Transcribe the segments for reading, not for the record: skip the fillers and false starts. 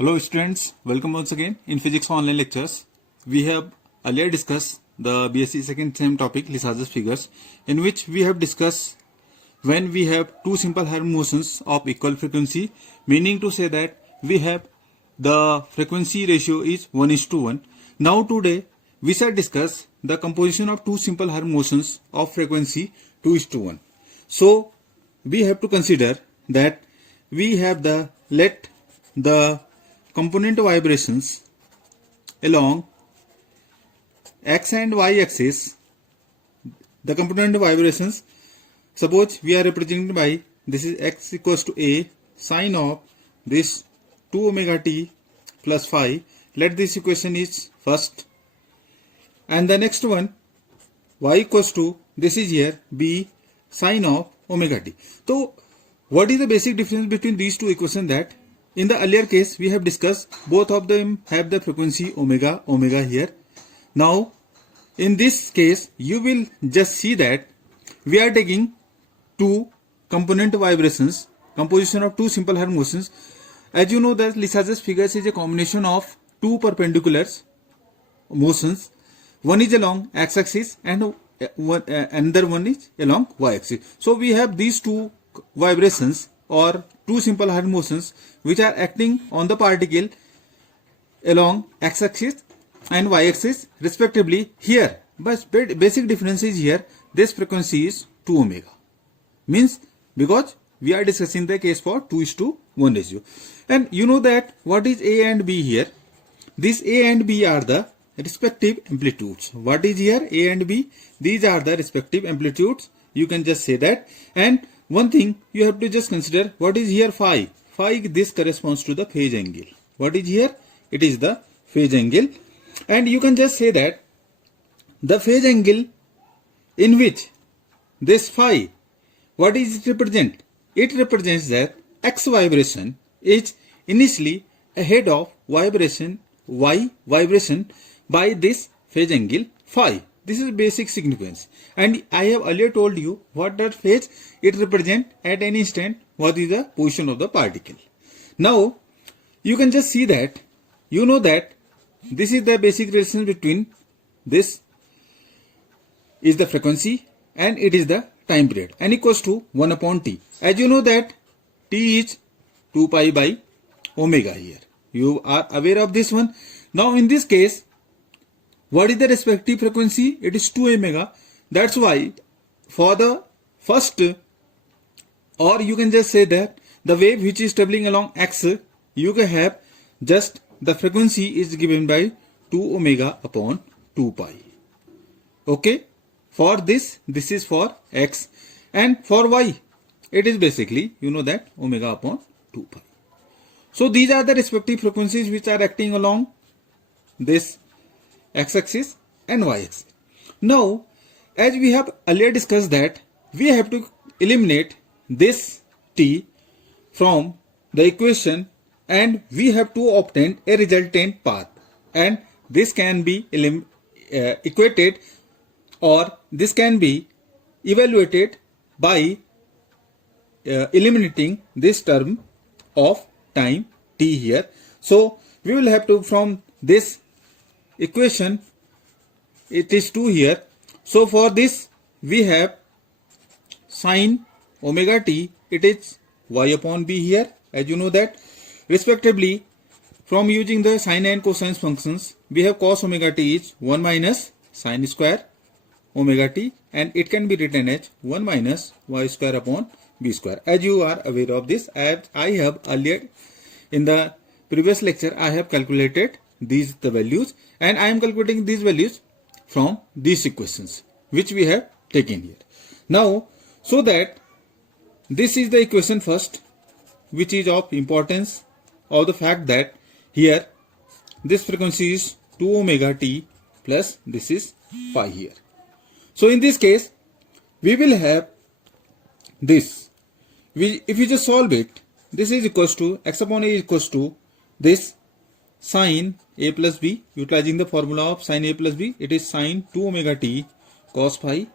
Hello students, welcome once again in physics online lectures. We have earlier discussed the BSc second sem topic Lissaj's figures, in which we have discussed when we have two simple harmonic motions of equal frequency, meaning to say that we have the frequency ratio is 1:1. Now today we shall discuss the composition of two simple harmonic motions of frequency 2:1. So we have to consider that we have let the component vibrations along x and y axis, the component vibrations, suppose we are represented by this is x equals to a sine of this 2 omega t plus phi. Let this equation is first, and the next one y equals to this is here b sine of omega t. So what is the basic difference between these two equations? That in the earlier case we have discussed both of them have the frequency omega here. Now in this case you will just see that we are taking two component vibrations, composition of two simple harmonic motions. As you know that Lissaj's figures is a combination of two perpendicular motions. One is along x axis and another one is along y axis. So we have these two vibrations or two simple harmonic motions which are acting on the particle along x axis and y axis respectively here. But basic difference is here, this frequency is 2 omega. Means because we are discussing the case for 2:1 ratio. And you know that what is A and B here? This A and B are the respective amplitudes. What is here? A and B. These are the respective amplitudes. You can just say that. And one thing you have to just consider, what is here phi? Phi, this corresponds to the phase angle. What is here? It is the phase angle. And you can just say that the phase angle in which this phi, what is it represent? It represents that x vibration is initially ahead of vibration y vibration by this phase angle phi. This is basic significance. And I have earlier told you what that phase it represents at any instant, what is the position of the particle. Now you can just see that, you know that this is the basic relation between this is the frequency and it is the time period, n equals to 1 upon t. As you know that t is 2 pi by omega here. You are aware of this one. Now in this case, what is the respective frequency? It is 2 omega. That's why for the first, or you can just say that the wave which is traveling along x, you can have just the frequency is given by 2 omega upon 2 pi. Okay. For this is for x, and for y it is basically, you know that, omega upon 2 pi. So these are the respective frequencies which are acting along this x axis and y axis. Now as we have earlier discussed that we have to eliminate this t from the equation and we have to obtain a resultant path, and this can be equated or this can be evaluated by eliminating this term of time t here. So we will have to, from this equation, it is 2 here. So for this we have sine omega t, it is y upon b here, as you know that. Respectively, from using the sine and cosine functions, we have cos omega t is 1 minus sine square omega t, and it can be written as 1 minus y square upon b square. As you are aware of this, as I have earlier in the previous lecture, I have calculated these the values, and I am calculating these values from these equations which we have taken here. Now, so that this is the equation first, which is of importance of the fact that here this frequency is 2 omega t plus this is phi here. So in this case we will have this, if you just solve it, this is equals to x upon a is equals to this sine a plus b, utilizing the formula of sine a plus b, it is sine 2 omega t cos phi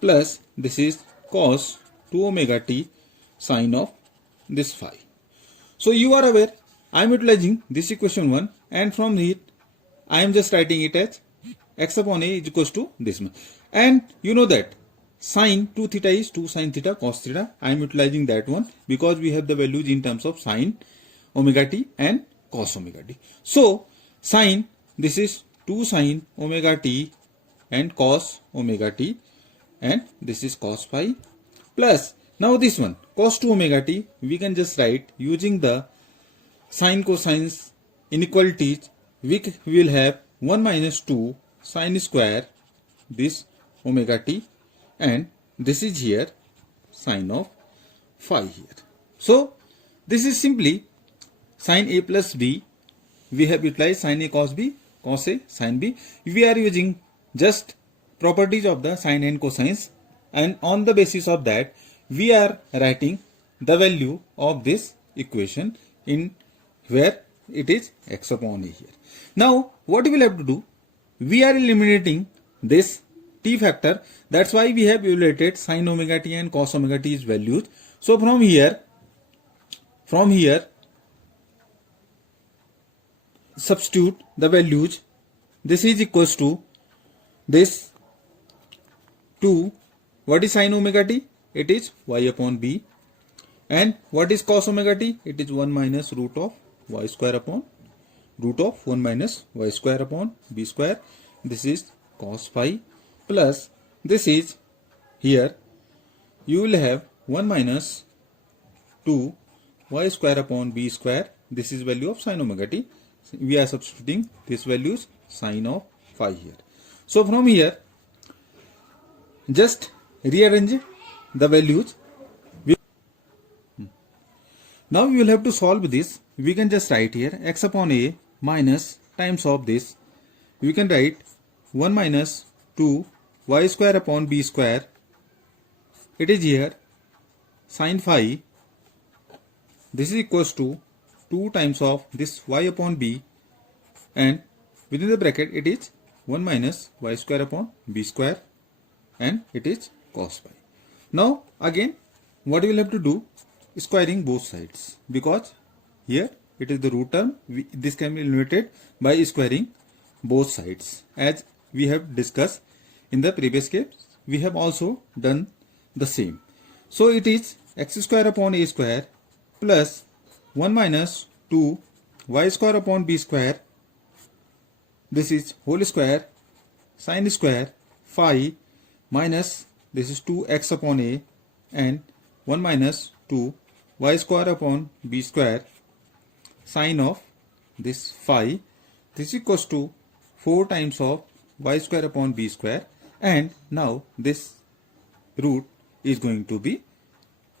plus this is cos 2 omega t sine of this phi. So you are aware I am utilizing this equation 1, and from it I am just writing it as x upon a is equals to this one. And you know that sine 2 theta is 2 sine theta cos theta. I am utilizing that one because we have the values in terms of sine omega t and cos omega t. So sine, this is 2 sine omega t and cos omega t, and this is cos phi, plus now this one cos 2 omega t we can just write using the sine cosines inequalities. We will have 1 minus 2 sine square this omega t, and this is here sine of phi here. So this is simply sine a plus b. We have utilized sine a cos b, cos a sine b. We are using just properties of the sine and cosines, and on the basis of that we are writing the value of this equation in where it is x upon a here. Now what we will have to do, we are eliminating this t factor. That's why we have evaluated sine omega t and cos omega t's values. So from here substitute the values. This is equals to this 2. What is sine omega t? It is y upon b. And what is cos omega t? It is 1 minus root of y square upon root of 1 minus y square upon b square. This is cos phi, plus this is here you will have 1 minus 2 y square upon b square. This is value of sine omega t. We are substituting these values sine of phi here. So from here just rearrange the values. Now we will have to solve this. We can just write here x upon a minus times of this. We can write 1 minus 2 y square upon b square. It is here sine phi. This is equals to 2 times of this y upon b, and within the bracket it is 1 minus y square upon b square, and it is cos phi. Now again what we will have to do, squaring both sides, because here it is the root term. This can be eliminated by squaring both sides, as we have discussed in the previous case. We have also done the same. So it is x square upon a square plus 1 minus 2 y square upon b square. This is whole square sine square phi minus this is 2x upon a, and 1 minus 2 y square upon b square sine of this phi. This equals to 4 times of y square upon b square, and now this root is going to be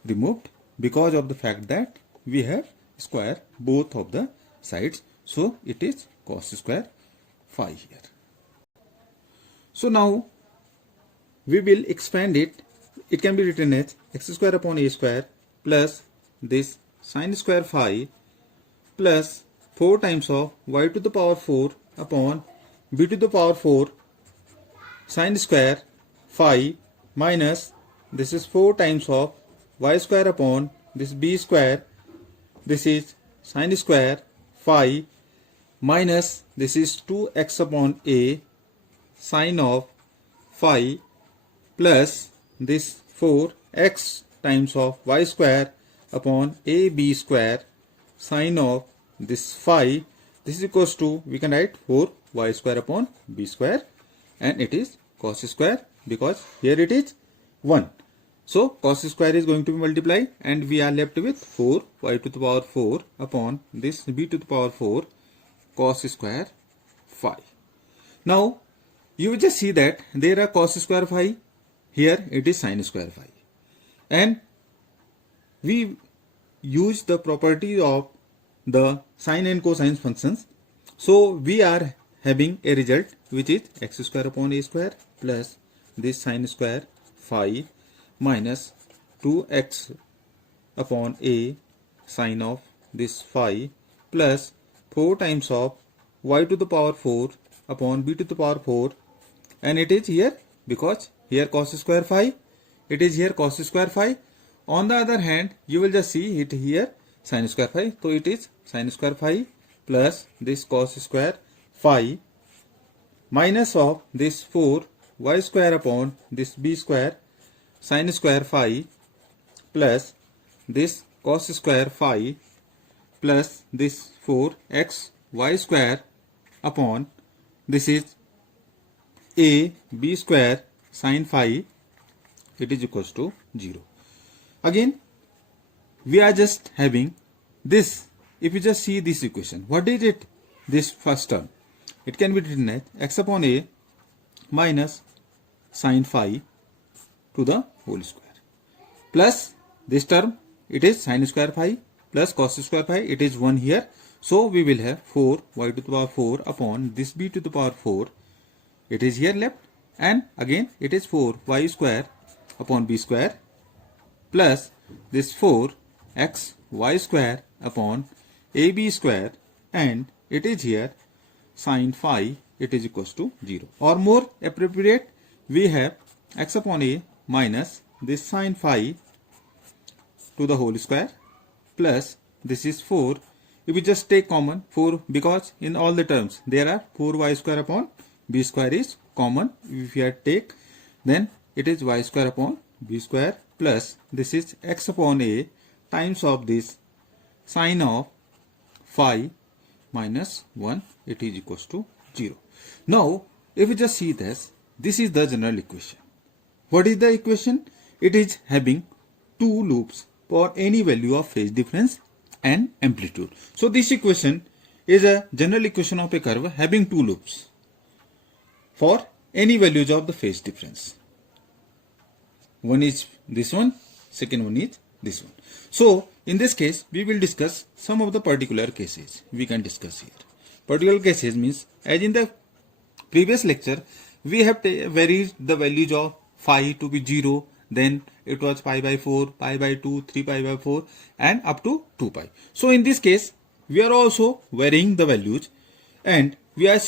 removed because of the fact that we have square both of the sides. So it is cos square phi here. So now we will expand it. It can be written as x square upon a square plus this sine square phi plus 4 times of y to the power 4 upon b to the power 4 sine square phi minus this is 4 times of y square upon this b square. This is sine square phi minus this is 2x upon a sine of phi plus this 4x times of y square upon a b square sine of this phi. This is equals to, we can write 4 y square upon b square, and it is cos square because here it is 1. So cos square is going to be multiplied, and we are left with 4 y to the power 4 upon this b to the power 4 cos square phi. Now you will just see that there are cos square phi, here it is sine square phi, and we use the property of the sine and cosine functions. So we are having a result which is x square upon a square plus this sine square phi minus 2x upon a sine of this phi plus 4 times of y to the power 4 upon b to the power 4, and it is here because here cos square phi, it is here cos square phi. On the other hand, you will just see it here sin square phi. So it is sin square phi plus this cos square phi minus of this 4 y square upon this b square sin square phi plus this cos square phi plus this 4x y square upon this is a b square sin phi, it is equals to 0. Again we are just having this. If you just see this equation, what is it? This first term, it can be written as x upon a minus sin phi to the whole square plus this term, it is sin square phi plus cos square phi, it is 1 here. So we will have 4 y to the power 4 upon this b to the power 4, it is here left, and again it is 4 y square upon b square plus this 4 x y square upon ab square, and it is here sin phi, it is equals to 0. Or more appropriate, we have x upon a minus this sin phi to the whole square plus this is 4. If we just take common 4, because in all the terms there are 4y square upon b square is common. If you take, then it is y square upon b square plus this is x upon a times of this sin of phi minus 1, it is equals to 0. Now if you just see this is the general equation. What is the equation? It is having two loops for any value of phase difference and amplitude. So this equation is a general equation of a curve having two loops for any values of the phase difference. One is this one, second one is this one. So in this case we will discuss some of the particular cases we can discuss here. Particular cases means, as in the previous lecture we have varied the values of phi to be 0, then it was pi by 4, pi by 2, 3 pi by 4 and up to 2 pi. So in this case we are also varying the values, and we are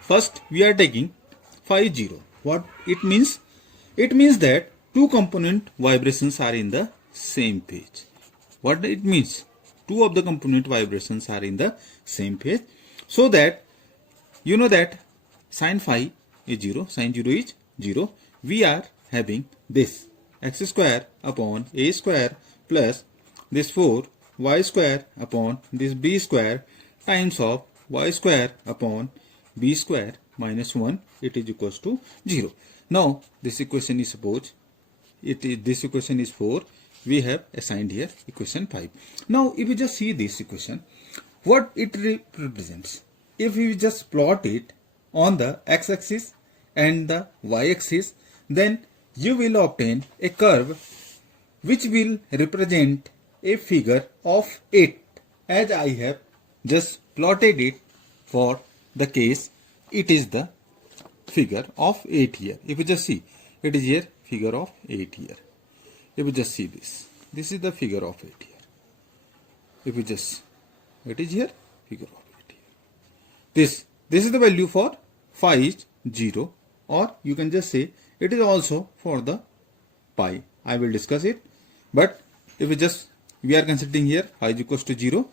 first we are taking phi 0. What it means? It means that two component vibrations are in the same phase. What it means? Two of the component vibrations are in the same phase, so that you know that sin phi is 0, sin 0 is 0. We are having this x square upon a square plus this 4 y square upon this b square times of y square upon b square minus 1, it is equals to 0. Now this equation is suppose this equation is 4, we have assigned here equation 5. Now if you just see this equation, what it represents, if we just plot it on the x-axis and the y-axis, then you will obtain a curve which will represent a figure of 8, as I have just plotted it for the case. It is the figure of 8 here. If you just see, it is here figure of 8 here. If you just see this is the figure of 8 here. If you just, it is here figure of 8 here. This is the value for phi is 0, or you can just say it is also for the pi. I will discuss it, but if we are considering here phi is equals to 0.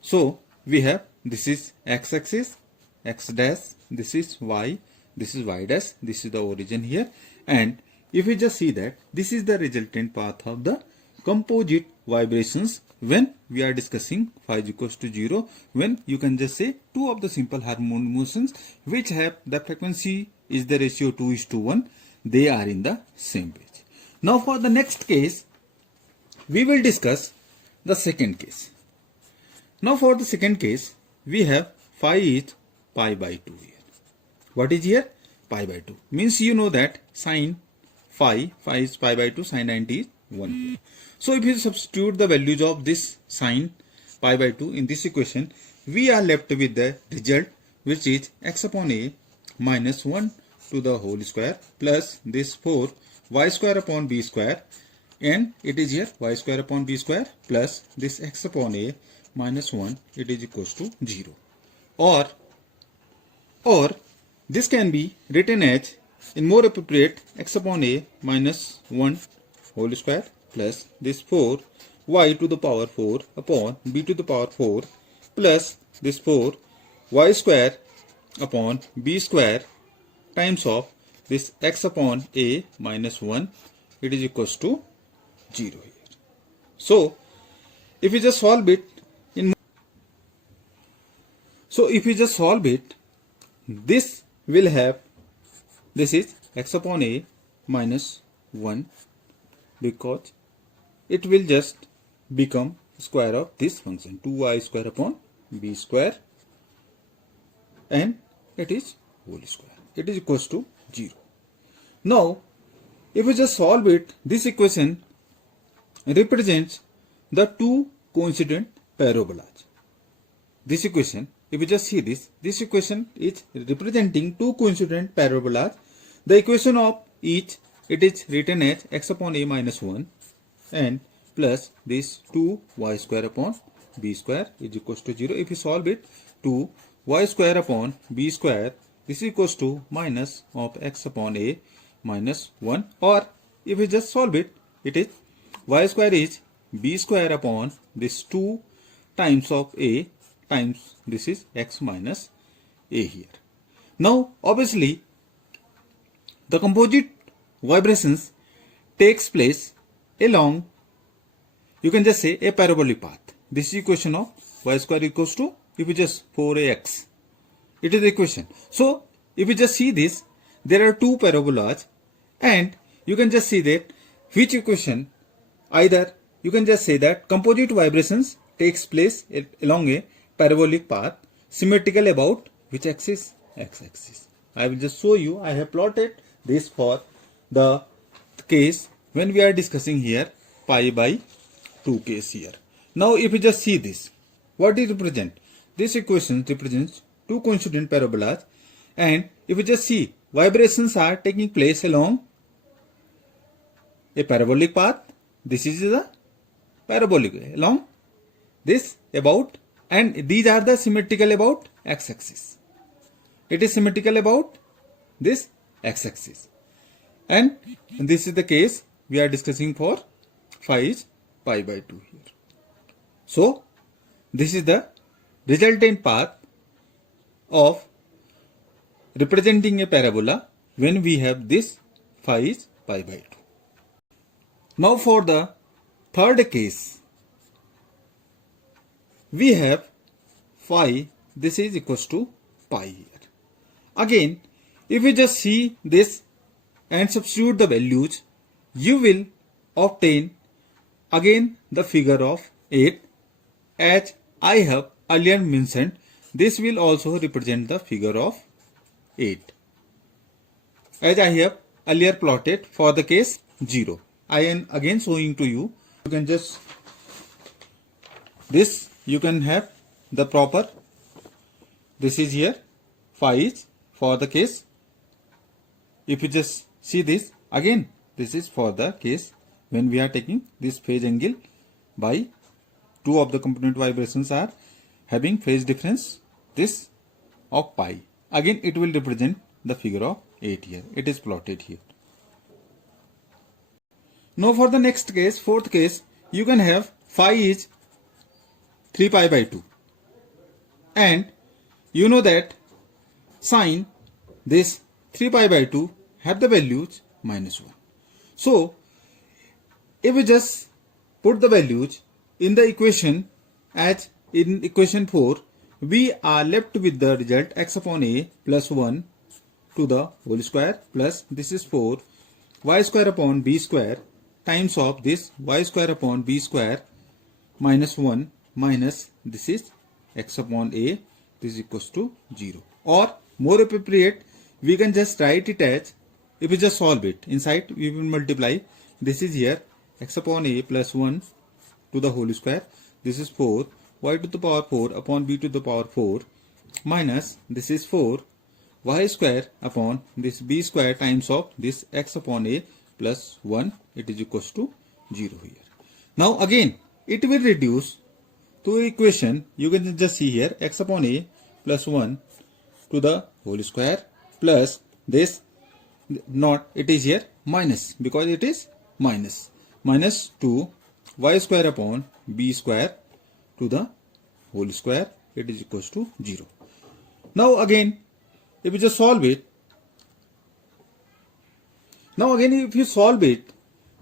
So we have, this is x-axis, x dash, this is y dash, this is the origin here, and if we just see that this is the resultant path of the composite vibrations when we are discussing phi is equals to 0, when you can just say two of the simple harmonic motions which have the frequency is the ratio 2:1, they are in the same page. Now for the next case we will discuss the second case. Now for the second case we have phi is pi by 2 here. What is here? Pi by 2 means, you know that sin phi is pi by 2, sin 90 is 1 here. So if you substitute the values of this sin pi by 2 in this equation, we are left with the result which is x upon a minus 1 to the whole square plus this 4 y square upon b square, and it is here y square upon b square plus this x upon a minus 1, it is equals to 0. Or this can be written as, in more appropriate, x upon a minus 1 whole square plus this 4 y to the power 4 upon b to the power 4 plus this 4 y square upon b square times of this x upon a minus 1, it is equals to 0 here. So if you just solve it this will have, this is x upon a minus 1, because it will just become square of this function 2y square upon b square, and it is whole square. It is equals to 0. Now if you just solve it, this equation represents the two coincident parabolas. This equation, if you just see this equation is representing two coincident parabolas. The equation of each, it is written as x upon a minus 1 and plus this 2y square upon b square is equals to 0. If you solve it, 2y square upon b square, this is equals to minus of x upon a minus 1, or if you just solve it, it is y square is b square upon this 2 times of a times this is x minus a here. Now obviously the composite vibrations takes place along, you can just say, a parabolic path. This is equation of y square equals to, if you just 4ax, it is the equation. So if you just see this, there are two parabolas, and you can just see that which equation, either you can just say that composite vibrations takes place along a parabolic path symmetrical about which axis? X-axis. I will just show you. I have plotted this for the case when we are discussing here pi by 2 case here. Now if you just see this, what it represent? This equation represents two coincident parabolas, and if you just see, vibrations are taking place along a parabolic path. This is the parabolic along this about, and these are the symmetrical about x-axis. It is symmetrical about this x-axis, and this is the case we are discussing for phi is pi by 2 here. So this is the resultant path of representing a parabola when we have this phi is pi by 2. Now for the third case, we have phi, this is equals to pi here. Again, if you just see this and substitute the values, you will obtain again the figure of 8. As I have earlier mentioned, this will also represent the figure of 8, as I have earlier plotted for the case 0. I am again showing to you. You can just this, you can have the proper, this is here phi is for the case. If you just see this again, this is for the case when we are taking this phase angle by two of the component vibrations are having phase difference this of pi. Again it will represent the figure of 8 here. It is plotted here. Now for the next case, fourth case, you can have phi is 3 pi by 2, and you know that sine this 3 pi by 2 have the values minus 1. So if we just put the values in the equation as in equation 4, we are left with the result x upon a plus 1 to the whole square plus this is 4 y square upon b square times of this y square upon b square minus 1 minus this is x upon a, this is equals to 0. Or more appropriate, we can just write it as, if we just solve it, inside we will multiply, this is here x upon a plus 1 to the whole square, this is 4 y to the power 4 upon b to the power 4 minus this is 4 y square upon this b square times of this x upon a plus 1, it is equals to 0 here. Now again it will reduce to equation, you can just see here x upon a plus 1 to the whole square plus this, not, it is here minus, because it is minus 2 y square upon b square to the whole square. It is equals to 0. Now again, if you just solve it,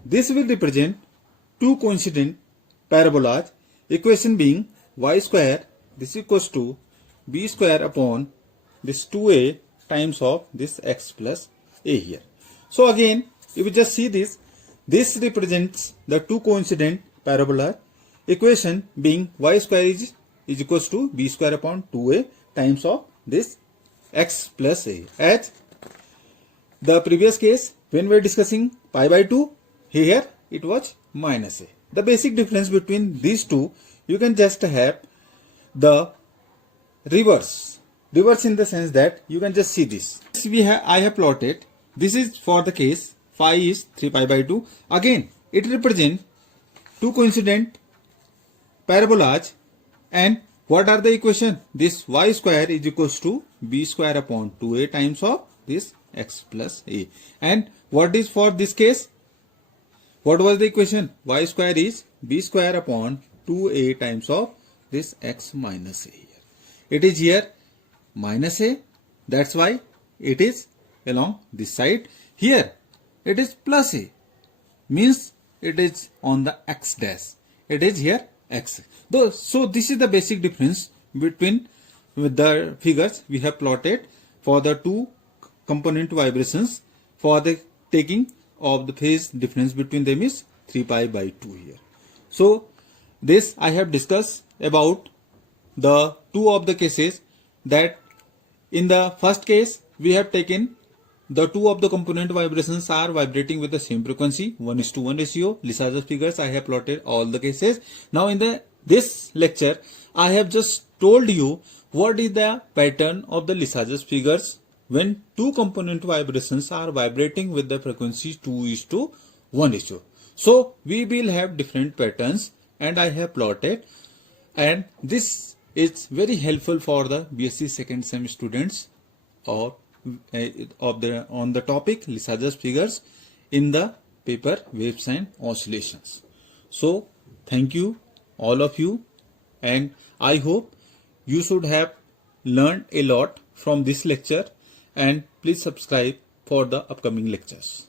this will represent two coincident parabolas, equation being y square, this is equals to b square upon this 2a times of this x plus a here. So again, if you just see this represents the two coincident parabola, equation being y square is equals to b square upon 2a times of this x plus a. As the previous case, when we are discussing pi by 2, here it was minus a. The basic difference between these two, you can just have the reverse in the sense that you can just see this. I have plotted. This is for the case phi is 3 pi by 2. Again, it represents two coincident parabolas, and what are the equation? This y square is equals to b square upon 2a times of this x plus a. And what is for this case? What was the equation? Y square is b square upon 2a times of this x minus a here. It is here minus a, that's why it is along this side. Here it is plus a, means it is on the x dash. It is here x. So this is the basic difference between with the figures we have plotted for the two component vibrations. For the taking of the phase difference between them is 3 pi by 2 here. So this I have discussed about the two of the cases, that in the first case we have taken the two of the component vibrations are vibrating with the same frequency, 1:1 ratio. Lissajous figures I have plotted all the cases. Now in this lecture I have just told you what is the pattern of the Lissajous figures when two component vibrations are vibrating with the frequency 2:1 ratio. So we will have different patterns, and I have plotted, and this is very helpful for the BSc second sem students or on the topic Lissajous figures in the paper waves and oscillations. So thank you all of you, and I hope you should have learned a lot from this lecture, and please subscribe for the upcoming lectures.